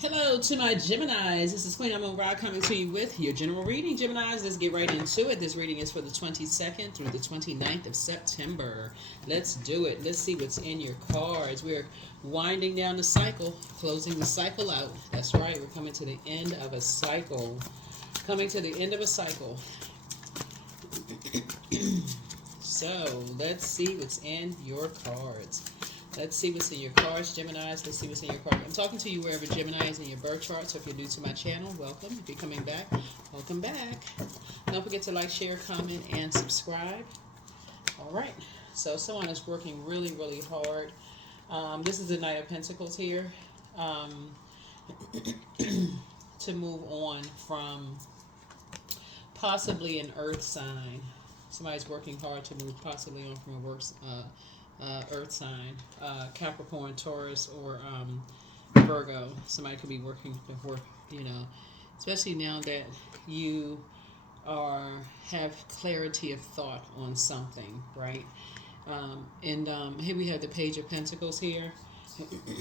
Hello to my Geminis. This is Queen Amun Ra coming to you with your general reading. Geminis, let's get right into it. This reading is for the 22nd through the 29th of September. Let's do it. Let's see what's in your cards. We're winding down the cycle, closing the cycle out. That's right. We're coming to the end of a cycle. Coming to the end of a cycle. So let's see what's in your cards. Let's see what's in your cards, Geminis. Let's see what's in your cards. I'm talking to you wherever Gemini is in your birth chart. So if you're new to my channel, welcome. If you're coming back, welcome back. Don't forget to like, share, comment, and subscribe. All right. So someone is working really, really hard. This is the Knight of Pentacles here. To move on from possibly an earth sign. Somebody's working hard to move possibly on from a earth sign, Capricorn, Taurus, or Virgo. Somebody could be working before, especially now that you have clarity of thought on something, right? Here we have the Page of Pentacles here.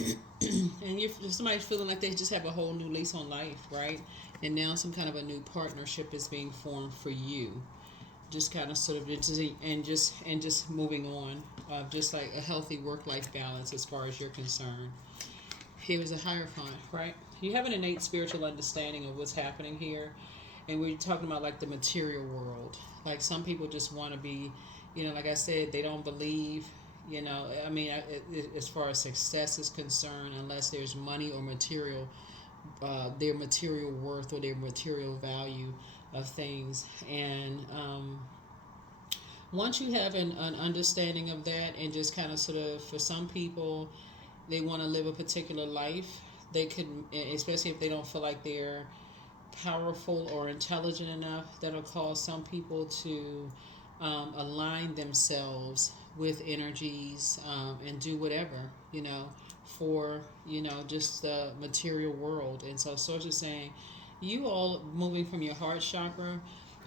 And somebody's feeling like they just have a whole new lease on life, right? And now some kind of a new partnership is being formed for you. Just kind of sort of just moving on, just like a healthy work-life balance as far as you're concerned. Here is a Hierophant, right? You have an innate spiritual understanding of what's happening here, and we're talking about like the material world. Like some people just want to be, like I said, they don't believe, as far as success is concerned, unless there's money or material, their material worth or their material value of things. And once you have an understanding of that, and just kind of sort of, for some people, they want to live a particular life, they could, especially if they don't feel like they're powerful or intelligent enough, that'll cause some people to align themselves with energies, and do whatever, for, just the material world. And so Source is saying, you all moving from your heart chakra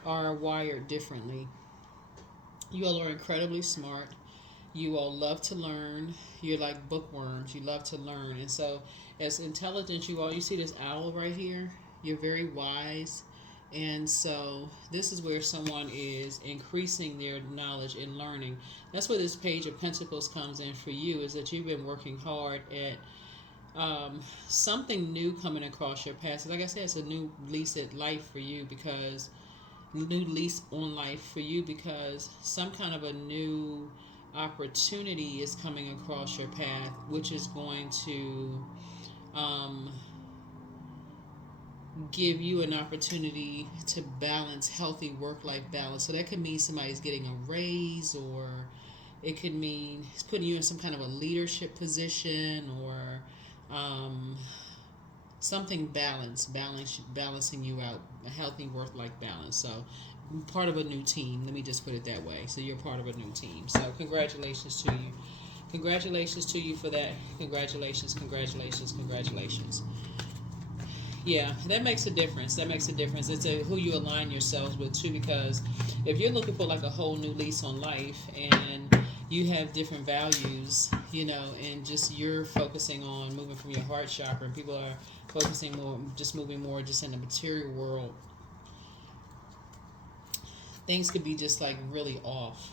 are wired differently. You all are incredibly smart. You all love to learn. You're like bookworms. You love to learn. And so as intelligent you see this owl right here. You're very wise. And so this is where someone is increasing their knowledge and learning. That's where this Page of Pentacles comes in for you, is that you've been working hard at something new coming across your path. So like I said, it's a new lease at life for you, because new lease on life for you, because some kind of a new opportunity is coming across your path, which is going to give you an opportunity to balance healthy work-life balance. So that could mean somebody's getting a raise, or it could mean it's putting you in some kind of a leadership position, or something balancing you out, a healthy work-life balance. So part of a new team, let me just put it that way. So you're part of a new team. So congratulations to you. Congratulations to you for that. Congratulations. Yeah, that makes a difference. It's who you align yourselves with too, because if you're looking for like a whole new lease on life, and you have different values, and just you're focusing on moving from your heart chakra, and people are focusing more, just moving more just in the material world, things could be just like really off,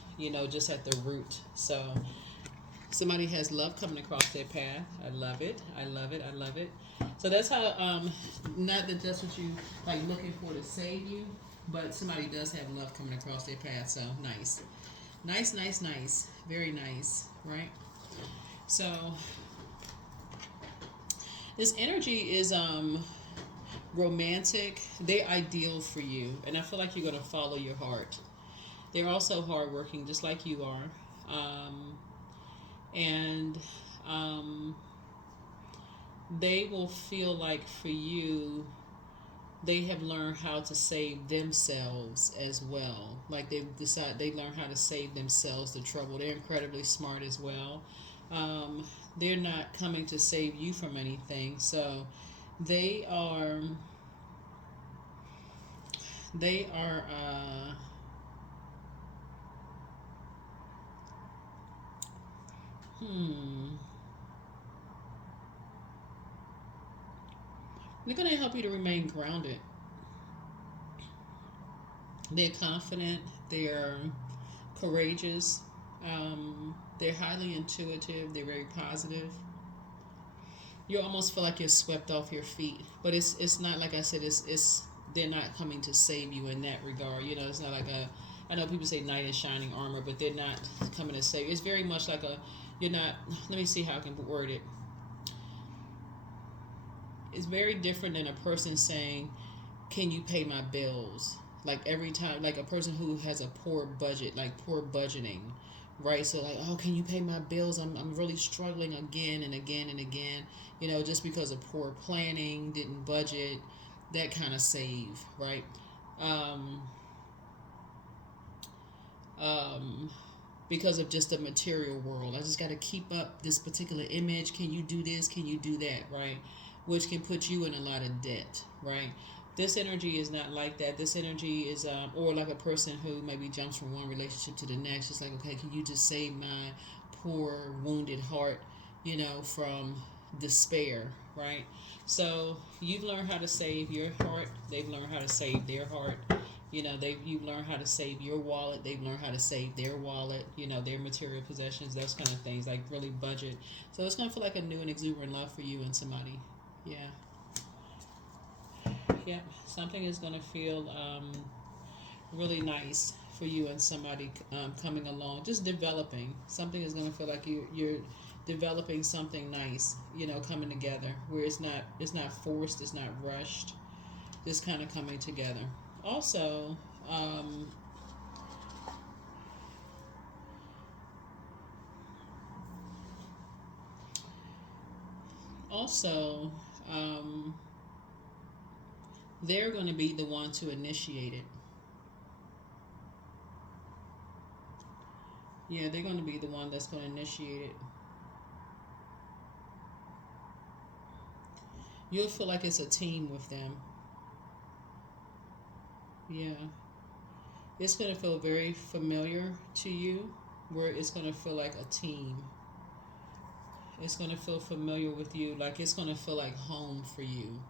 just at the root. So somebody has love coming across their path. I love it. So that's how, not that that's what you like looking for to save you, but somebody does have love coming across their path. So nice. Very nice, right? So this energy is romantic. They're ideal for you, and I feel like you're going to follow your heart. They're also hardworking, just like you are. And they will feel like for you, they have learned how to save themselves as well. Like they learn how to save themselves the trouble. They're incredibly smart as well. They're not coming to save you from anything. So they are They're going to help you to remain grounded. They're confident. They're courageous. They're highly intuitive. They're very positive. You almost feel like you're swept off your feet, but it's not like I said. It's they're not coming to save you in that regard. You know, it's not like a. I know people say knight in shining armor, but they're not coming to save you. It's very much like a. You're not. Let me see how I can word it. It's very different than a person saying, "Can you pay my bills?" Like every time, like a person who has a poor budget, like poor budgeting, right? So like, oh, can you pay my bills? I'm really struggling again and again and again. You know, just because of poor planning, didn't budget, that kind of save, right? Um, um, because of just the material world. I just got to keep up this particular image. Can you do this? Can you do that? Right? Which can put you in a lot of debt, right? This energy is not like that. This energy is, or like a person who maybe jumps from one relationship to the next. It's like, okay, can you just save my poor, wounded heart, you know, from despair, right? So you've learned how to save your heart. They've learned how to save their heart. You know, you've learned how to save your wallet. They've learned how to save their wallet. You know, their material possessions, those kind of things, like really budget. So it's gonna feel like a new and exuberant love for you and somebody. Yeah. Yep. Something is gonna feel really nice for you and somebody coming along. Just developing. Something is gonna feel like you're developing something nice. You know, coming together where it's not forced. It's not rushed. Just kind of coming together. Also, also, um, they're going to be the one to initiate it. Yeah, they're going to be the one that's going to initiate it. You'll feel like it's a team with them. Yeah. It's going to feel very familiar to you, where it's going to feel like a team. It's going to feel familiar with you, like it's going to feel like home for you.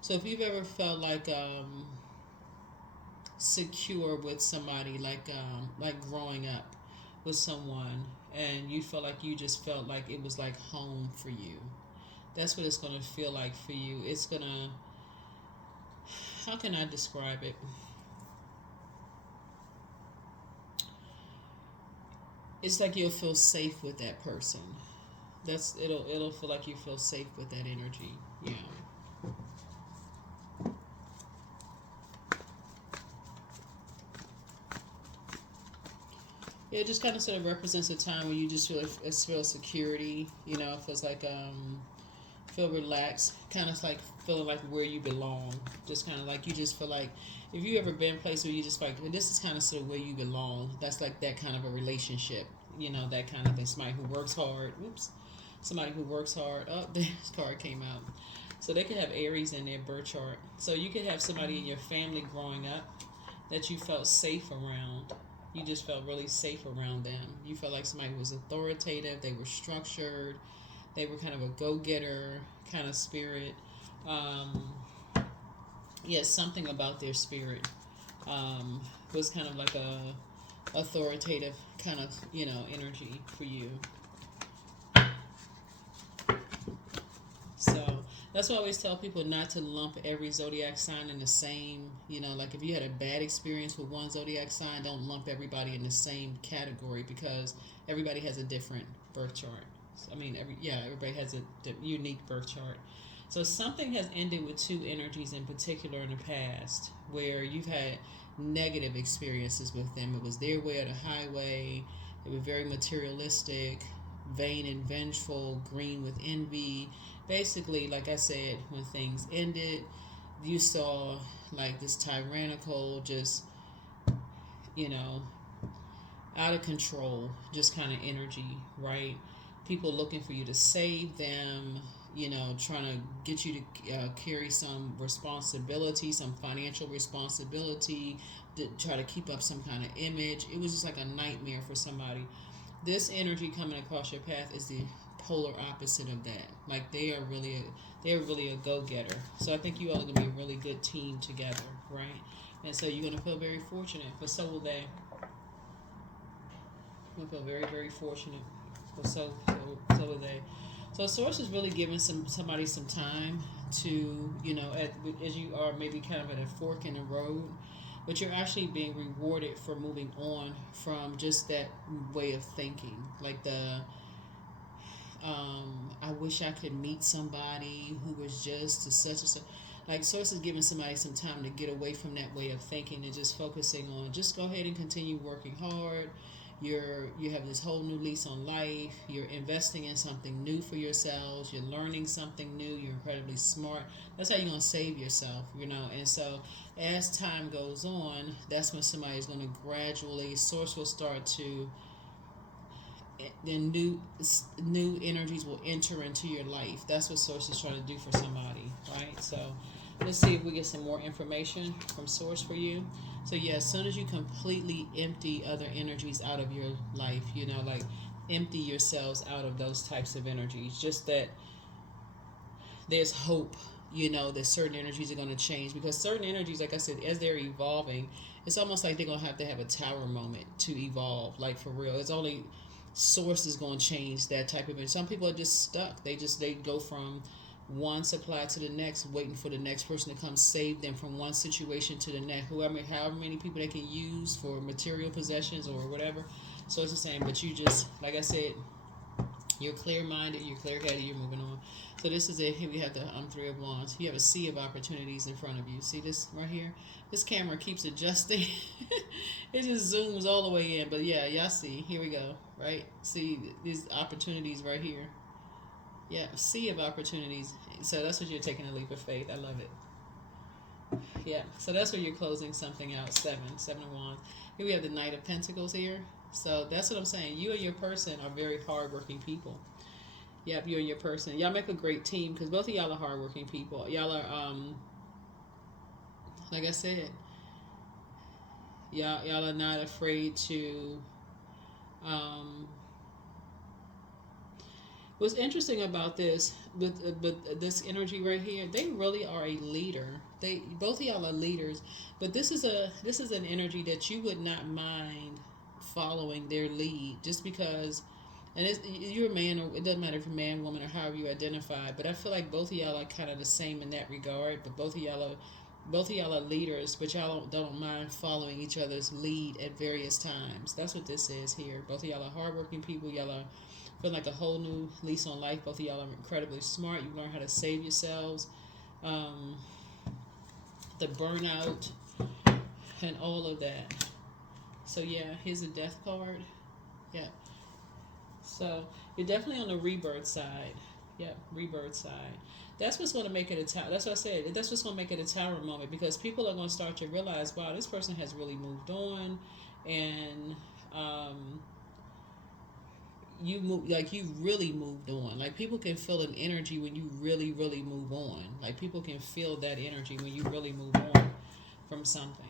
So if you've ever felt like secure with somebody, like growing up with someone, and you felt like you just felt like it was like home for you, that's what it's going to feel like for you. It's going to, how can I describe it? It's like you'll feel safe with that person. It'll feel like you feel safe with that energy. Yeah. Yeah, it just kind of sort of represents a time when you just feel security. You know, it feels like feel relaxed, kind of like feeling like where you belong. Just kind of like you just feel like if you ever been a place where you just like this is kind of sort of where you belong. That's like that kind of a relationship. You know, that kind of thing. Somebody who works hard. Oops. Somebody who works hard. Oh, this card came out. So they could have Aries in their birth chart. So you could have somebody in your family growing up that you felt safe around. You just felt really safe around them. You felt like somebody was authoritative. They were structured. They were kind of a go-getter kind of spirit. Um, yeah, something about their spirit was kind of like a authoritative kind of energy for you. So that's why I always tell people not to lump every zodiac sign in the same, like if you had a bad experience with one zodiac sign, don't lump everybody in the same category because everybody has a different birth chart. I mean, everybody has a unique birth chart. So something has ended with two energies in particular in the past where you've had negative experiences with them. It was their way or the highway. They were very materialistic, vain and vengeful, green with envy. Basically, like I said, when things ended, you saw like this tyrannical, just, out of control, just kind of energy, right? People looking for you to save them, trying to get you to carry some responsibility, some financial responsibility, to try to keep up some kind of image. It was just like a nightmare for somebody. This energy coming across your path is the polar opposite of that. Like they're really a go-getter. So I think you all are gonna be a really good team together, right? And so you're gonna feel very fortunate. But so will they. You'll feel very, very fortunate. But so will they. So Source is really giving somebody some time to, as you are maybe kind of at a fork in the road, but you're actually being rewarded for moving on from just that way of thinking. Like I wish I could meet somebody who was just to such and such. Like Source is giving somebody some time to get away from that way of thinking and just focusing on just go ahead and continue working hard. You have this whole new lease on life. You're investing in something new for yourselves. You're learning something new. You're incredibly smart. That's how you're gonna save yourself, And so, as time goes on, that's when somebody's gonna gradually Source will start to. Then new energies will enter into your life. That's what Source is trying to do for somebody, right? So, let's see if we get some more information from Source for you. So yeah, as soon as you completely empty other energies out of your life, like empty yourselves out of those types of energies, just that there's hope, that certain energies are going to change, because certain energies, like I said, as they're evolving, it's almost like they're going to have a tower moment to evolve, like for real. It's only Source is going to change that type of energy. Some people are just stuck. They go from one supply to the next, waiting for the next person to come save them from one situation to the next. However many people they can use for material possessions or whatever. So it's the same, but you just, like I said, you're clear-minded, you're clear-headed, you're moving on. So this is it. Here we have the Three of Wands. You have a sea of opportunities in front of you. See this right here? This camera keeps adjusting. It just zooms all the way in. But yeah, y'all see. Here we go. Right? See these opportunities right here. Yeah, sea of opportunities. So that's what you're taking a leap of faith. I love it. Yeah, so that's where you're closing something out. Seven of Wands. Here we have the Knight of Pentacles here. So that's what I'm saying. You and your person are very hardworking people. Yep, you and your person. Y'all make a great team because both of y'all are hardworking people. Y'all are, like I said, y'all are not afraid to, what's interesting about this, with this energy right here, they really are a leader. Both of y'all are leaders, but this is an energy that you would not mind following their lead, just because. And you're a man, or it doesn't matter if you're a man, woman, or however you identify. But I feel like both of y'all are kind of the same in that regard. But both of y'all are leaders, but y'all don't mind following each other's lead at various times. That's what this is here. Both of y'all are hardworking people. Y'all are feeling like a whole new lease on life. Both of y'all are incredibly smart. You learn how to save yourselves. The burnout and all of that. So yeah, here's a Death card. Yeah. So you're definitely on the rebirth side. Yep, rebirth side. That's what's going to make it a tower. That's what I said. That's what's going to make it a tower moment, because people are going to start to realize, wow, this person has really moved on, and you really moved on. Like people can feel an energy when you really, really move on. Like people can feel that energy when you really move on from something.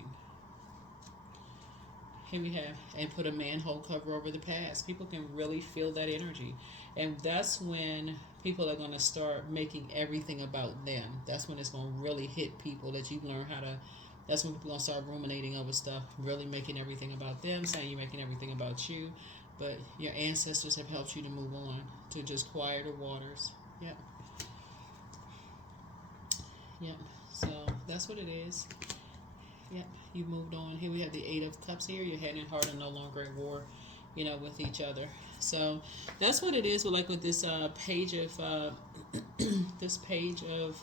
Here we have, and put a manhole cover over the past. People can really feel that energy. And that's when people are going to start making everything about them. That's when it's going to really hit people, that you learn how to, that's when people are going to start ruminating over stuff, really making everything about them, saying you're making everything about you. But your ancestors have helped you to move on to just quieter waters. Yep. Yep. So that's what it is. Yep, you moved on. Here we have the Eight of Cups here. Your head and heart are no longer at war, with each other. So that's what it is with this page of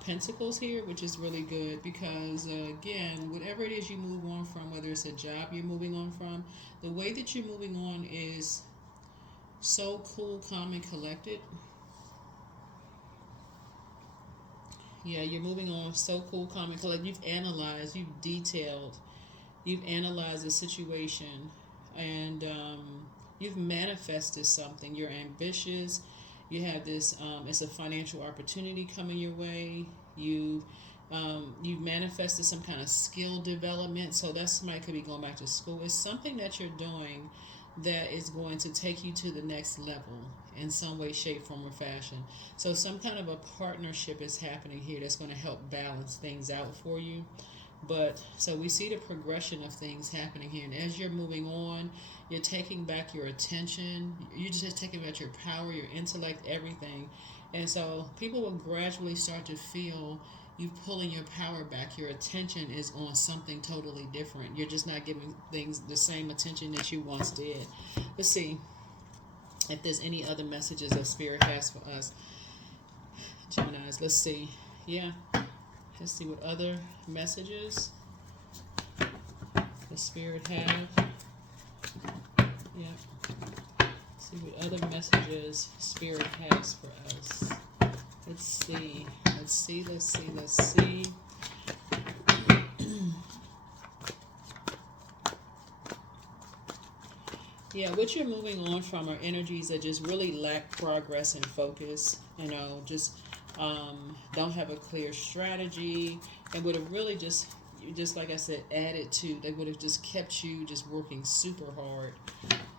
Pentacles here, which is really good because again, whatever it is you move on from, whether it's a job you're moving on from, the way that you're moving on is so cool, calm, and collected. Yeah, you're moving on so cool, calm, and collected. You've analyzed, you've analyzed the situation, and you've manifested something. You're ambitious. You have this. It's a financial opportunity coming your way. You've manifested some kind of skill development. So that somebody could be going back to school. It's something that you're doing that is going to take you to the next level in some way, shape, form, or fashion. So some kind of a partnership is happening here that's going to help balance things out for you. But so we see the progression of things happening here, and as you're moving on, you're taking back your attention. You're just taking back your power, your intellect, everything. And so people will gradually start to feel you pulling your power back. Your attention is on something totally different. You're just not giving things the same attention that you once did. Let's see if there's any other messages that Spirit has for us, Geminis. Let's see. Yeah. Let's see what other messages the Spirit have. Yeah. See what other messages Spirit has for us. Let's see. Let's see. Let's see. Let's see. Yeah, what you're moving on from are energies that just really lack progress and focus. You know, just don't have a clear strategy, and would have really just like I said, added to. They would have just kept you just working super hard.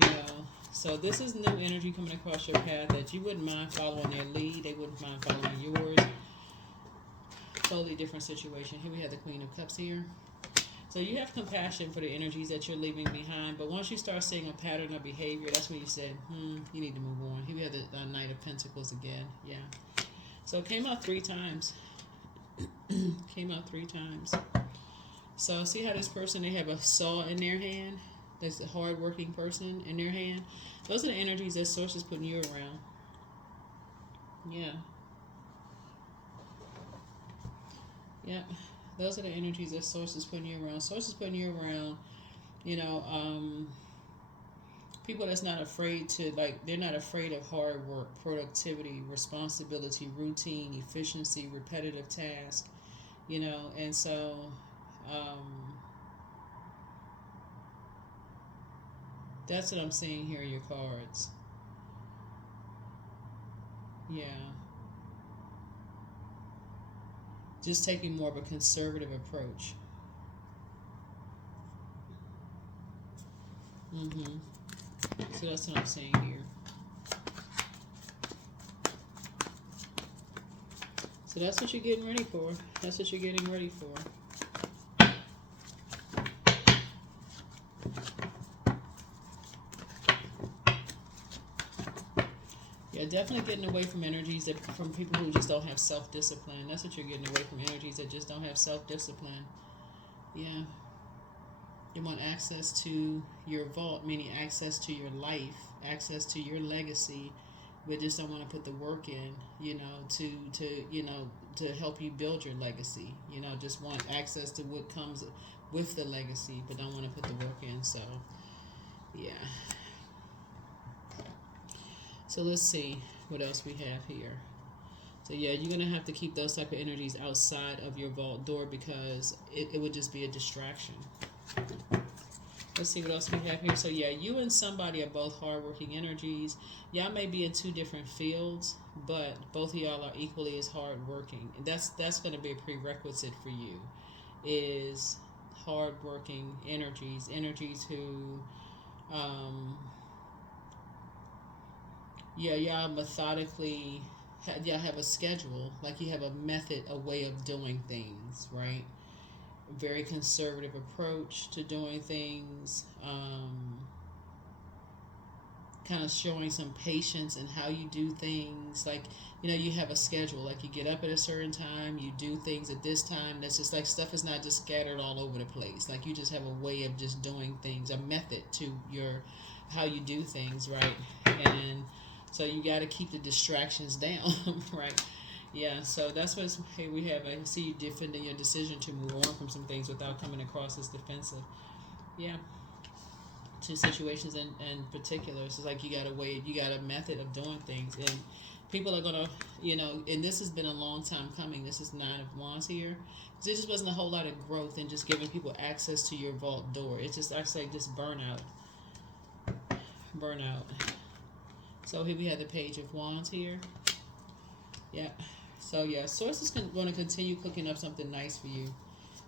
You know, so this is new energy coming across your path that you wouldn't mind following their lead. They wouldn't mind following yours. Totally different situation. Here we have the Queen of Cups here. So you have compassion for the energies that you're leaving behind, but once you start seeing a pattern of behavior, that's when you said, you need to move on. Here we have the Knight of Pentacles again. Yeah. So it came out 3 times. Came out 3 times. So see how this person, they have a saw in their hand? That's a hard-working person in their hand. Those are the energies that Source is putting you around. Yeah. Yep. Those are the energies that Source is putting you around. Source is putting you around, you know, people that's not afraid to, like, they're not afraid of hard work, productivity, responsibility, routine, efficiency, repetitive task, you know, and so that's what I'm seeing here in your cards. Yeah. Just taking more of a conservative approach. So that's what I'm saying here. So that's what you're getting ready for. That's what you're getting ready for. Yeah, definitely getting away from energies that from people who just don't have self-discipline. That's what you're getting away from, energies that just don't have self-discipline. Yeah. You want access to your vault, meaning access to your life, access to your legacy, but just don't want to put the work in, you know, to help you build your legacy. You know, just want access to what comes with the legacy, but don't want to put the work in. So, yeah. So let's see what else we have here. So yeah, you're going to have to keep those type of energies outside of your vault door because it would just be a distraction. Let's see what else we have here. So yeah, you and somebody are both hardworking energies. Y'all may be in 2 different fields, but both of y'all are equally as hardworking. And that's going to be a prerequisite for you, is hardworking energies who y'all methodically, y'all have a schedule, like you have a method, a way of doing things, right? Very conservative approach to doing things, kind of showing some patience in how you do things. Like, you know, you have a schedule, like you get up at a certain time, you do things at this time. That's just like, stuff is not just scattered all over the place. Like, you just have a way of just doing things, a method to your how you do things, right? And so you got to keep the distractions down, right? Yeah, so that's what, hey, we have, I see you defending your decision to move on from some things without coming across as defensive. Yeah. To situations in particular. It's like you got a way, you got a method of doing things. And people are going to, you know, and this has been a long time coming. This is 9 of Wands here. There just wasn't a whole lot of growth in just giving people access to your vault door. It's just, I say, just burnout. Burnout. So here we have the Page of Wands here. Yeah. So yeah, Source is going to continue cooking up something nice for you.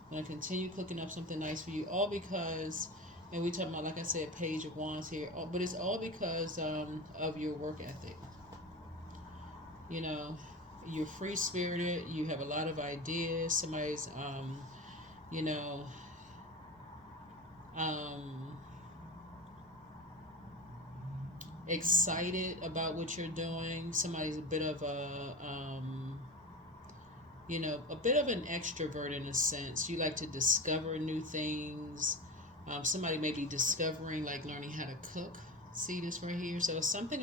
Going to continue cooking up something nice for you, all because And we talking about, like I said, Page of Wands here, but it's all because of your work ethic. You know, you're free spirited. You have a lot of ideas. Somebody's, you know, um, excited about what you're doing. Somebody's a bit of a, you know, a bit of an extrovert in a sense. You like to discover new things. Somebody may be discovering, like learning how to cook. See this right here? So something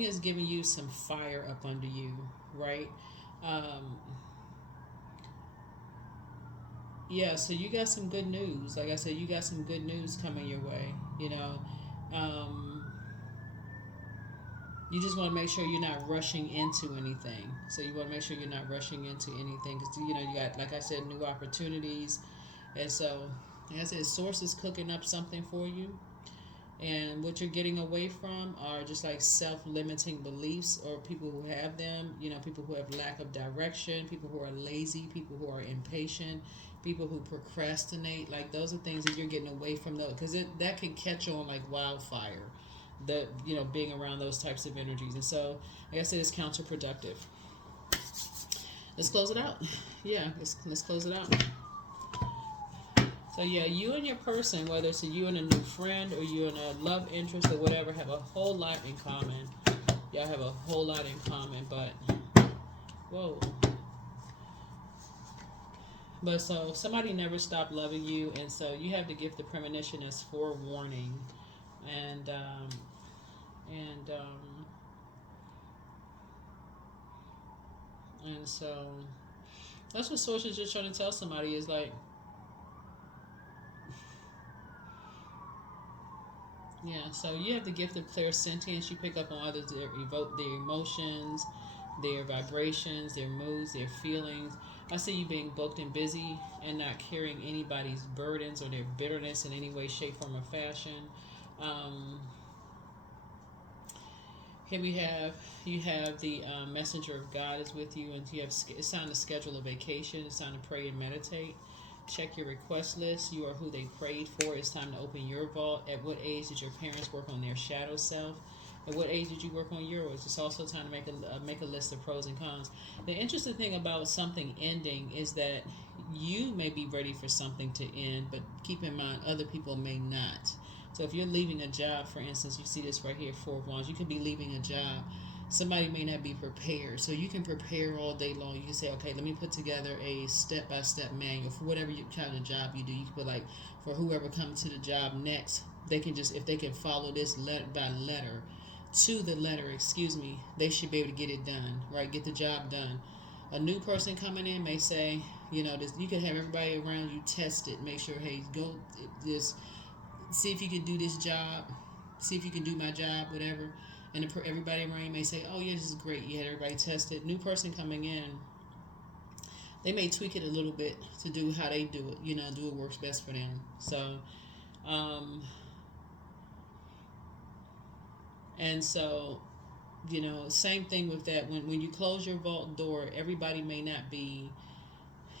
is giving you some fire up under you, right? Um, yeah, so you got some good news. Like I said, you got some good news coming your way, you know. Um, you just want to make sure you're not rushing into anything. So you want to make sure you're not rushing into anything because, you know, you got, like I said, new opportunities. And so, like I said, source is cooking up something for you. And what you're getting away from are just like self-limiting beliefs or people who have them, you know, people who have lack of direction, people who are lazy, people who are impatient, people who procrastinate. Like those are things that you're getting away from, those because that can catch on like wildfire, the, you know, being around those types of energies. And so like I said, it's counterproductive. Let's close it out. Yeah, let's close it out. So yeah, you and your person, whether it's you and a new friend or you and a love interest or whatever, have a whole lot in common. Y'all have a whole lot in common, but whoa. But so somebody never stopped loving you, and so you have the gift of premonition as forewarning, and and um, and so that's what source is just trying to tell somebody is like. Yeah, so you have the gift of clairsentience. You pick up on others, evoke their emotions, their vibrations, their moods, their feelings. I see you being booked and busy and not carrying anybody's burdens or their bitterness in any way, shape, form, or fashion. Um, Here we have you have the messenger of God is with you, and you have it's time to schedule a vacation. It's time to pray and meditate. Check your request list. You are who they prayed for. It's time to open your vault. At what age did your parents work on their shadow self? At what age did you work on yours? It's also time to make a list of pros and cons. The interesting thing about something ending is that you may be ready for something to end, but keep in mind other people may not. So if you're leaving a job, for instance, you see this right here, Four of Wands. You could be leaving a job. Somebody may not be prepared. So you can prepare all day long. You can say, okay, let me put together a step-by-step manual for whatever kind of job you do. You can put like, for whoever comes to the job next, they can just, if they can follow this letter by letter, to the letter, excuse me, they should be able to get it done, right? Get the job done. A new person coming in may say, you know, this, you can have everybody around you test it. Make sure, hey, go this, see if you can do this job, see if you can do my job, whatever. And everybody around you may say, oh, yeah, this is great. You had everybody test it. New person coming in, they may tweak it a little bit to do how they do it, you know, do what works best for them. So, and so, you know, same thing with that. When you close your vault door, everybody may not be,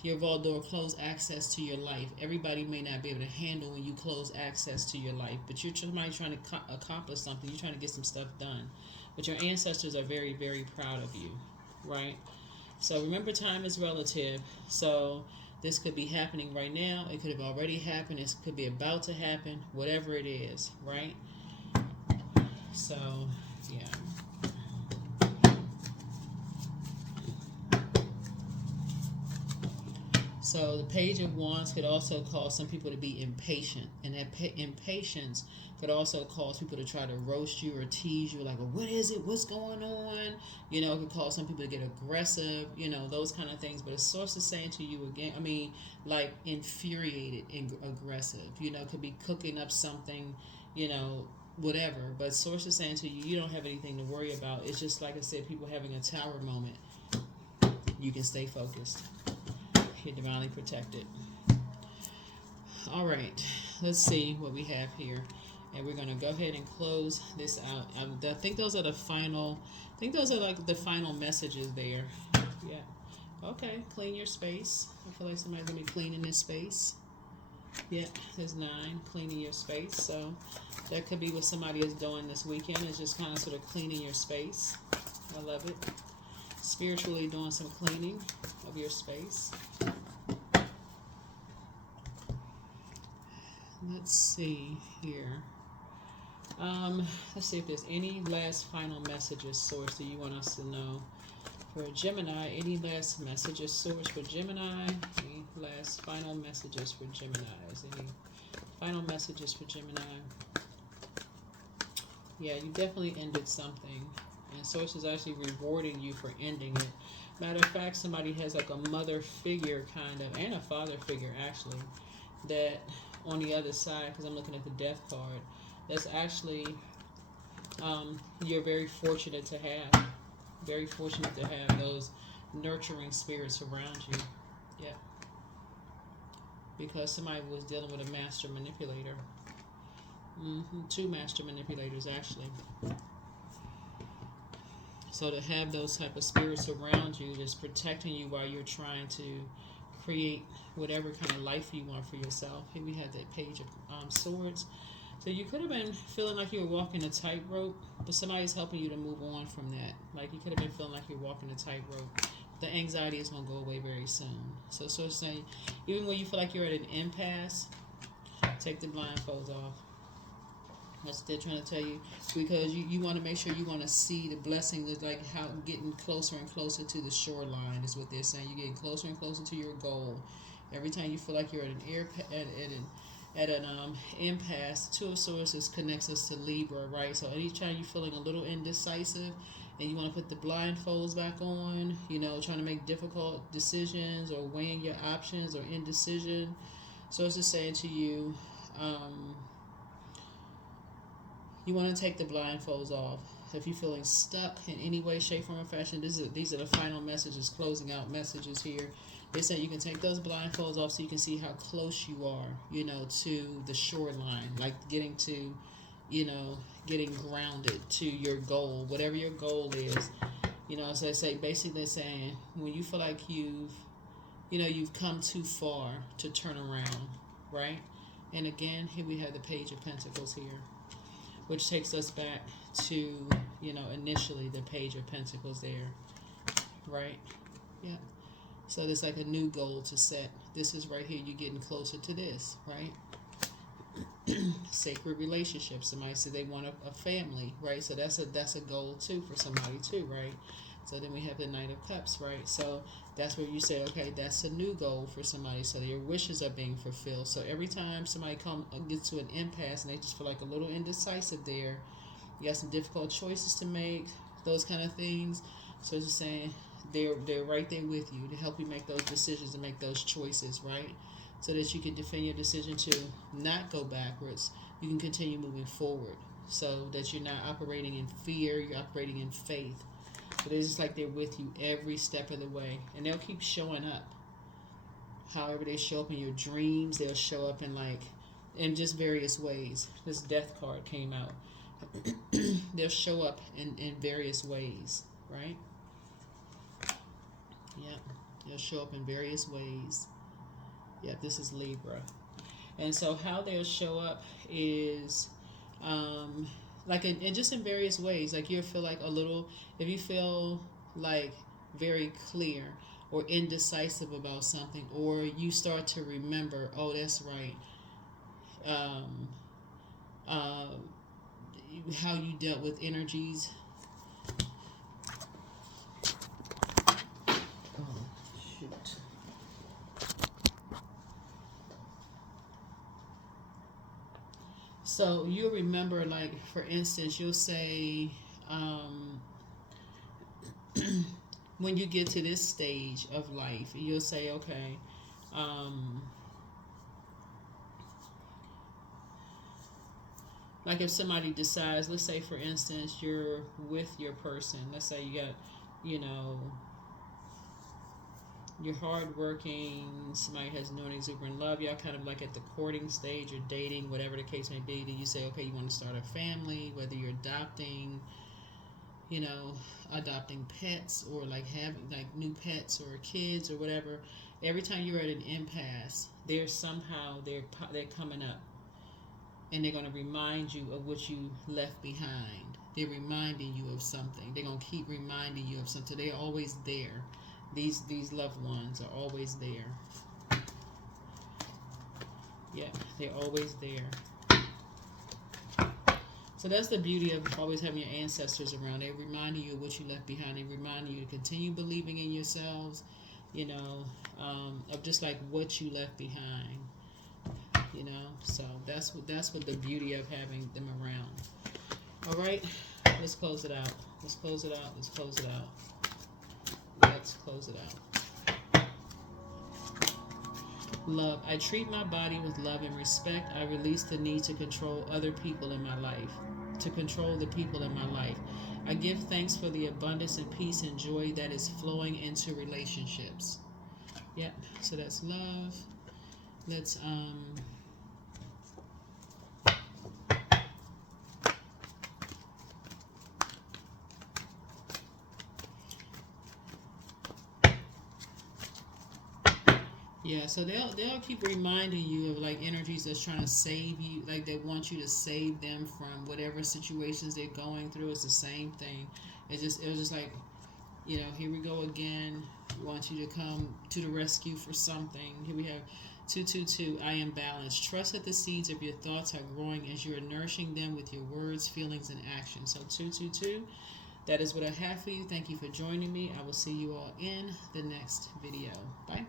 your vault door close access to your life. Everybody may not be able to handle when you close access to your life, but you're somebody trying to accomplish something. You're trying to get some stuff done. But your ancestors are very, very proud of you, right? So remember, time is relative. So this could be happening right now. It could have already happened. It could be about to happen. Whatever it is, right? So, yeah. So the Page of Wands could also cause some people to be impatient, and that impatience could also cause people to try to roast you or tease you, like, well, what is it? What's going on? You know, it could cause some people to get aggressive, you know, those kind of things. But a source is saying to you again, I mean, like infuriated and aggressive, you know, could be cooking up something, you know, whatever. But source is saying to you, you don't have anything to worry about. It's just, like I said, people having a tower moment. You can stay focused. You're divinely protected. All right, let's see what we have here, and we're gonna go ahead and close this out. I think those are the final. I think those are like the final messages there. Yeah. Okay. Clean your space. I feel like somebody's gonna be cleaning this space. Yeah, there's 9, cleaning your space. So that could be what somebody is doing this weekend, is just kind of sort of cleaning your space. I love it. Spiritually doing some cleaning of your space. Let's see here. Let's see if there's any last final messages, source, that you want us to know for Gemini. Any last messages, source, for Gemini? Any last final messages for Gemini? Any final messages for Gemini? Yeah, you definitely ended something, and source is actually rewarding you for ending it. Matter of fact, somebody has like a mother figure kind of, and a father figure actually, that on the other side, because I'm looking at the death card, that's actually you're very fortunate to have. Very fortunate to have those nurturing spirits around you. Yeah. Because somebody was dealing with a master manipulator. 2 master manipulators actually. So to have those type of spirits around you, just protecting you while you're trying to create whatever kind of life you want for yourself. Here we have that page of swords. So you could have been feeling like you were walking a tightrope, but somebody's helping you to move on from that. Like you could have been feeling like you're walking a tightrope. The anxiety is going to go away very soon. So it's saying, even when you feel like you're at an impasse, take the blindfolds off. That's what they're trying to tell you, because you want to make sure you want to see the blessing. Is like how getting closer and closer to the shoreline is what they're saying. You're getting closer and closer to your goal. Every time you feel like you're at an impasse, Two of Swords connects us to Libra, right? So anytime you're feeling a little indecisive and you want to put the blindfolds back on, trying to make difficult decisions or weighing your options or indecision, so it's just saying to you, you want to take the blindfolds off. If you're feeling stuck in any way, shape, form, or fashion, these are the final messages, closing out messages here. They say you can take those blindfolds off so you can see how close you are, to the shoreline, like getting to, getting grounded to your goal, whatever your goal is. So they say, basically they're saying, when you feel like you've come too far to turn around, right? And again, here we have the Page of Pentacles here, which takes us back to, initially the Page of Pentacles there, right? Yeah. So there's like a new goal to set. This is right here, you're getting closer to this, right? Sacred relationships. Somebody said they want a family, right? So that's a goal too for somebody too, right? So then we have the Knight of Cups, right? So that's where you say, okay, that's a new goal for somebody. So your wishes are being fulfilled. So every time somebody gets to an impasse and they just feel like a little indecisive there, you got some difficult choices to make, those kind of things. So it's just saying they're right there with you to help you make those decisions and make those choices, right? So that you can defend your decision to not go backwards. You can continue moving forward, so that you're not operating in fear, you're operating in faith. But it's just like they're with you every step of the way, and they'll keep showing up. However they show up in your dreams, they'll show up in just various ways. This Death card came out. They'll show up in various ways, right? Yep, they'll show up in various ways. Yep, this is Libra. And so how they'll show up is and just in various ways. Like you'll feel like if you feel like very clear or indecisive about something, or you start to remember, oh, that's right, how you dealt with energies. Oh, shoot. So you'll remember, like, for instance, you'll say, when you get to this stage of life, you'll say, okay, like if somebody decides, let's say, for instance, you're with your person. Let's say you got, you're hardworking, somebody has known exuberant love, y'all kind of like at the courting stage or dating, whatever the case may be. Then you say, okay, you want to start a family, whether you're adopting, you know, adopting pets or like having like new pets or kids or whatever. Every time you're at an impasse, there's somehow they're coming up, and they're going to remind you of what you left behind. They're reminding you of something. They're going to keep reminding you of something. They're always there. These loved ones are always there. Yeah, they're always there. So that's the beauty of always having your ancestors around. They're reminding you of what you left behind. They're reminding you to continue believing in yourselves, you know, of just like what you left behind. You know, so that's what the beauty of having them around. All right, let's close it out. Let's close it out. Let's close it out. Let's close it out. Love. I treat my body with love and respect. I release the need to control other people in my life, to control the people in my life. I give thanks for the abundance and peace and joy that is flowing into relationships. Yep. So that's love. Let's yeah, so they'll keep reminding you of like energies that's trying to save you, like they want you to save them from whatever situations they're going through. It's the same thing. It was just like, you know, here we go again. We want you to come to the rescue for something. Here we have 222. I am balanced. Trust that the seeds of your thoughts are growing as you are nourishing them with your words, feelings, and actions. So 222. That is what I have for you. Thank you for joining me. I will see you all in the next video. Bye.